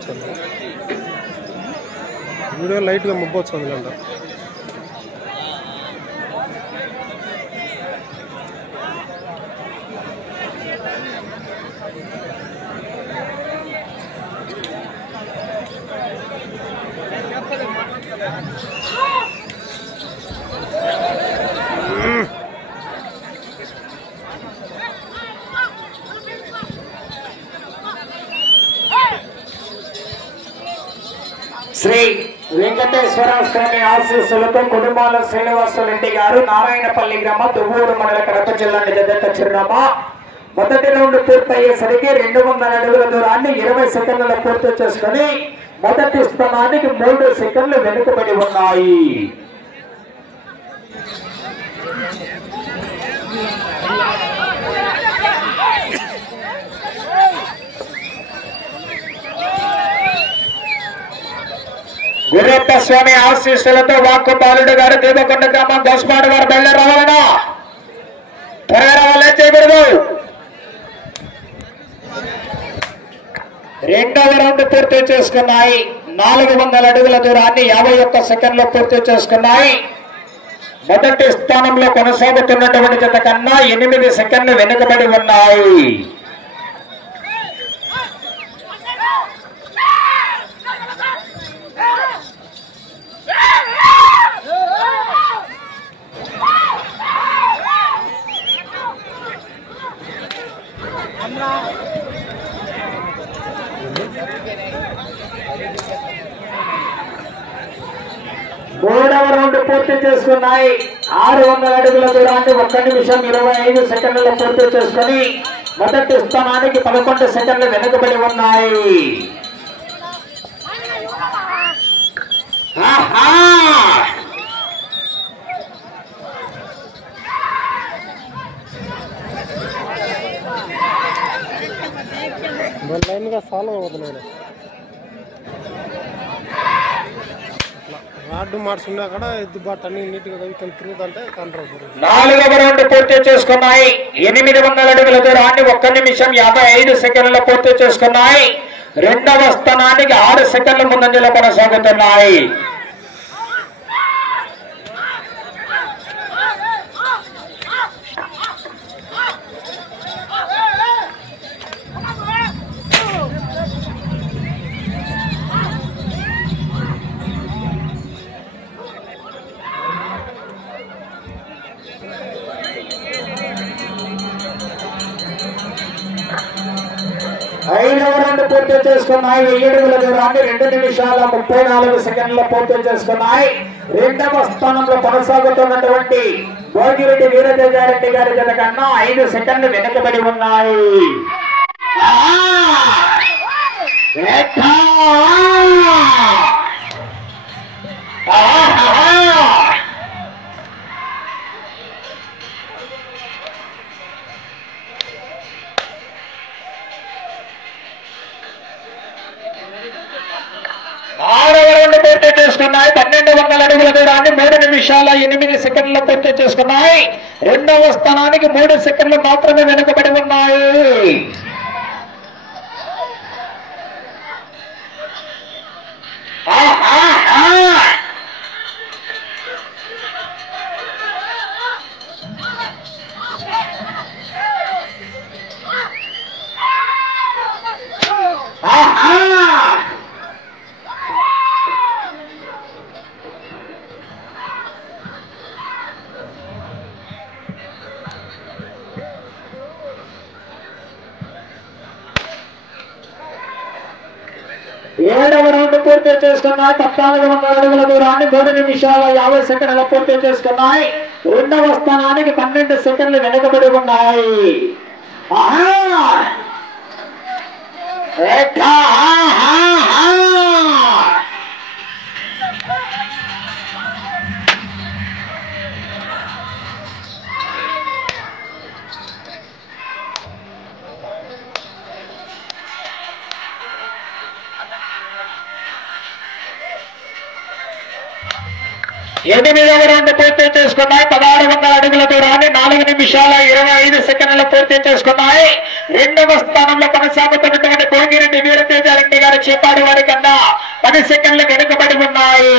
వచ్చింది వీడియో లైట్గా ముబ్బు వచ్చింది అంట శ్రీ వెంకటేశ్వర స్వామి ఆశీస్సులతో కుటుంబాల శ్రీనివాసరెడ్డి గారు నారాయణపల్లి గ్రామ దువ్వూరు మండల కడప జిల్లా జత చిరునామా మొదటి రౌండ్ పూర్తయ్యేసరికి 200 అడుగుల దూరాన్ని 20 సెకండ్లలో పూర్తి చేసుకుని మొదటి స్థానానికి 3 సెకండ్లు వెనుకబడి ఉన్నాయి. గురప్ప స్వామి ఆశీస్సులతో వాక్కు బాలుడు గారు దేవకొండ గ్రామం దోస్పాడు గారు బయలు రావాలన్నా త్వరగా రావాలని చేయకూడదు. రెండవ రౌండ్ పూర్తి చేసుకున్నాయి. 400 అడుగుల దూరాన్ని 51 సెకండ్లో పూర్తి చేసుకున్నాయి. మొదటి స్థానంలో కొనసాగుతున్నటువంటి జత కన్నా 8 సెకండ్లు వెనుకబడి ఉన్నాయి. మూడవ రౌండ్ పూర్తి చేసుకున్నాయి. 600 అడుగుల దూరాన్ని 1 నిమిషం 25 సెకండ్లలో పూర్తి చేసుకుని మొదటి స్థానానికి 11 సెకండ్లు వెనుకబడి ఉన్నాయి. లైన్గా ఫాలో అవుతున్నాడు రాడ్డు మార్చుకున్నా కూడా ఎద్దుబాటు అన్ని నీట్గా తిరుగుతుంటే కంట్రోల్. 4వ రౌండ్ పూర్తి చేసుకున్నాయి. 800 అడుగుల దూరాన్ని 1 నిమిషం 55 సెకండ్లలో పూర్తి చేసుకున్నాయి. రెండవ స్థానానికి 6 సెకండ్ల ముందంజలో కొనసాగుతున్నాయి. ఐదవ రౌండ్ పూర్తి చేసుకున్నాయి. 7 అడుగుల దూరాన్ని 2 నిమిషాల 34 సెకండ్లలో పూర్తి చేసుకున్నాయి. రెండవ స్థానంలో కొనసాగుతున్నటువంటి భోగిరెడ్డి వీరతేజారెడ్డి గారి జత కన్నా 5 సెకండ్లు వెనుకబడి ఉన్నాయి. పూర్తి చేసుకున్నాయి. 1200 అడుగుల దూరాన్ని 3 నిమిషాల 8 సెకండ్లు పూర్తి చేసుకున్నాయి. రెండవ స్థానానికి 3 సెకండ్లు మాత్రమే వెనుకబడి ఉన్నాయి. ఏడవ రౌండ్ పూర్తి చేసుకున్నాయి. 1400 అడుగుల దూరాన్ని 3 నిమిషాల 50 సెకండ్ల పూర్తి చేసుకున్నాయి. రెండవ స్థానానికి 12 సెకండ్లు వెనుకబడి ఉన్నాయి. ఎనిమిదవ రౌండ్ పూర్తి చేసుకున్నాయి. 1600 అడుగుల దూరాన్ని 4 నిమిషాల 25 సెకండ్లు పూర్తి చేసుకున్నాయి. రెండవ స్థానంలో కొనసాగుతున్నటువంటి కోంగిరెడ్డి వీరతేజారెడ్డి గారు చేపాడు వారి కన్నా 10 సెకండ్లు వెనుకబడి ఉన్నాయి.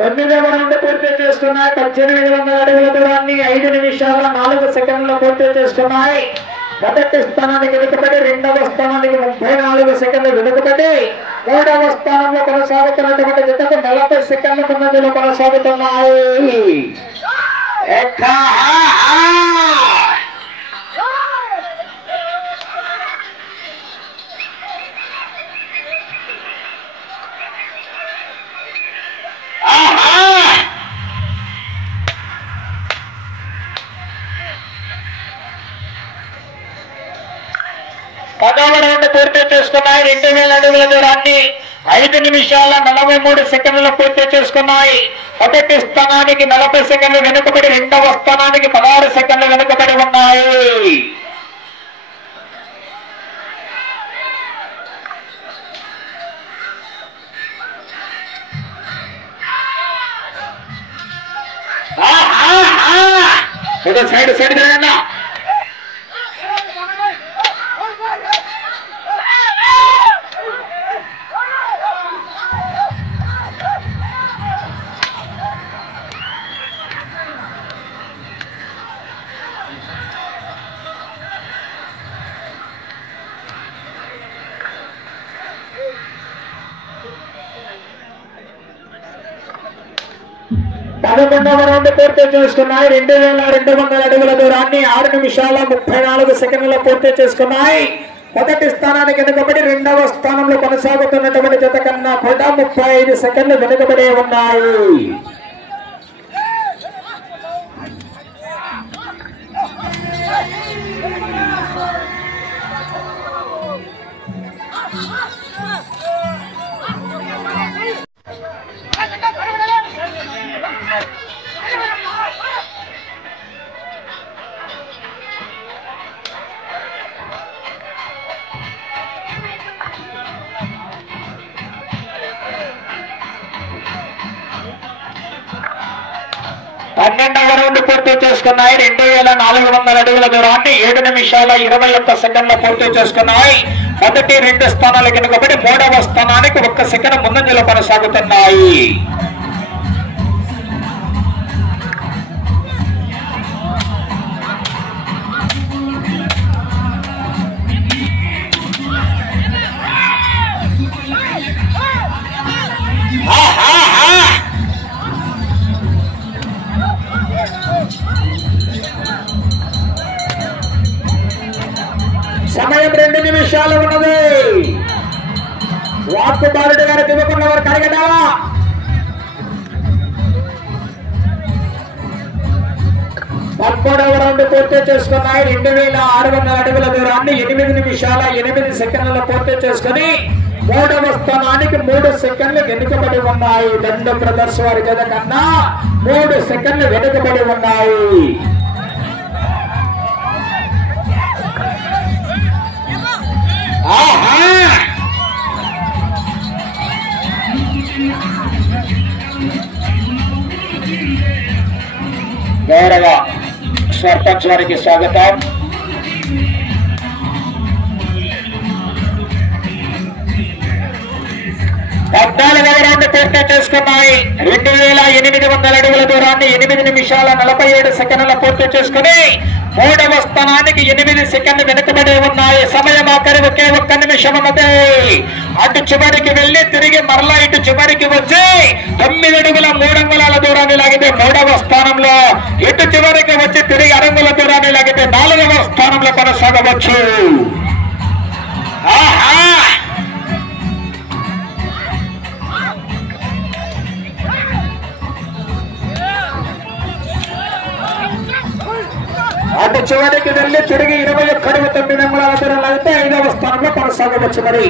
తొమ్మిదవ రౌండ్ పూర్తి చేస్తున్నాయి. 1800 అడుగుల దూరాన్ని 5 నిమిషాల 4 సెకండ్లు పూర్తి చేస్తున్నాయి. మొదటి స్థానానికి వెనుకబడి రెండవ స్థానానికి 34 సెకండ్లు వెనుకబడి మూడవ స్థానంలో కొనసాగుతున్నటువంటి జతకు 40 సెకండ్ల ముందంజలో కొనసాగుతున్నాయి. పదవ రౌండ్ పూర్తి చేసుకున్నాయి. 2000 అడుగుల దూరాన్ని 5 నిమిషాల 43 సెకండ్లు పూర్తి చేసుకున్నాయి. మొదటి స్థానానికి 40 సెకండ్లు వెనుకబడి రెండవ స్థానానికి 16 సెకండ్లు వెనుకబడి ఉన్నాయి. సైడ్ సైడ్ జరగన్నా. పదకొండవ రౌండ్ పూర్తి చేసుకున్నాయి. 2200 అడుగుల దూరాన్ని 6 నిమిషాల 34 సెకండ్ల పూర్తి చేసుకున్నాయి. మొదటి స్థానానికి వెనుకబడి రెండవ స్థానంలో కొనసాగుతున్నటువంటి జత కన్నా కూడా 35 సెకండ్లు వెనుకబడి ఉన్నాయి. పన్నెండవ రౌండ్ పూర్తి చేసుకున్నాయి. 2400 అడుగుల దూరాన్ని 7 నిమిషాల 21 సెకండ్ల పూర్తి చేసుకున్నాయి. మొదటి 2 స్థానాలకు వెనుకబడి మూడవ స్థానానికి 1 సెకండ్ ముందంజలో కొనసాగుతున్నాయి. సమయం 2 నిమిషాలు ఉన్నది. వాక్కు బాలుడు గారు దిగుకున్నవారు కడగడా. పదమూడవ రౌండ్ పూర్తి చేసుకున్నాయి. 2600 అడుగుల దూరాన్ని 8 నిమిషాల 8 సెకండ్ల పూర్తి చేసుకుని మూడవ స్థానానికి 3 సెకండ్లు వెనుకబడి ఉన్నాయి. దండు బ్రదర్స్ వారి జత కన్నా 3 సెకండ్లు వెనుకబడి ఉన్నాయి. గౌరవ సర్పంచ్ వారికి స్వాగతం. 14వ రౌండ్ పూర్తి చేసుకున్నాయి. 2800 అడుగుల దూరాన్ని 8 నిమిషాల 47 సెకండ్ల పూర్తి చేసుకుని మూడవ స్థానానికి 8 సెకండ్లు వెనుకబడి ఉన్నాయి. సమయం ఆఖరి ఒకే 1 నిమిషం ఉన్నది. అటు చివరికి వెళ్లి తిరిగి మరలా ఇటు చివరికి వచ్చి 9 అడుగుల 3 అంగుళాల దూరాన్ని లాగితే మూడవ స్థానంలో, ఇటు చివరికి వచ్చి తిరిగి 6 అంగుళాల దూరాన్ని లాగితే 4వ స్థానంలో కొనసాగవచ్చు. అటు చివరికి వెళ్లి తిరిగి 21.9 అంగుళాల దూరం అయితే 5వ స్థానంలో కొనసాగవచ్చు. మరి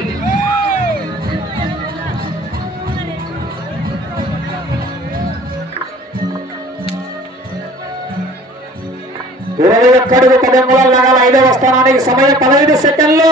21 అడుగు 10 అంగుళాల లాగాల 5వ స్థానానికి సమయం 15 సెకండ్లు.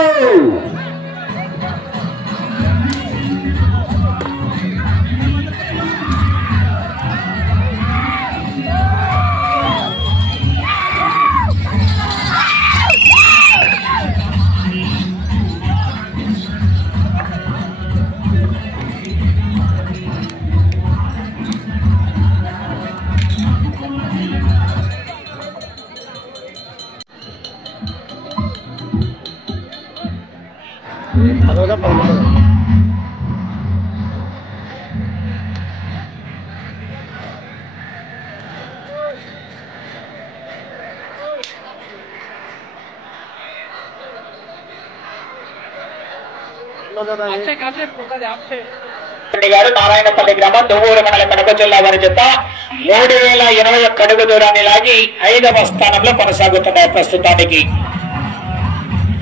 అదొక 10. గారు నారాయణపల్లి గ్రామం దువ్వూరు మండలం కడప జిల్లా వారి జత 3021 అడుగు దూరాన్ని లాగి 5వ స్థానంలో కొనసాగుతున్నారు ప్రస్తుతానికి.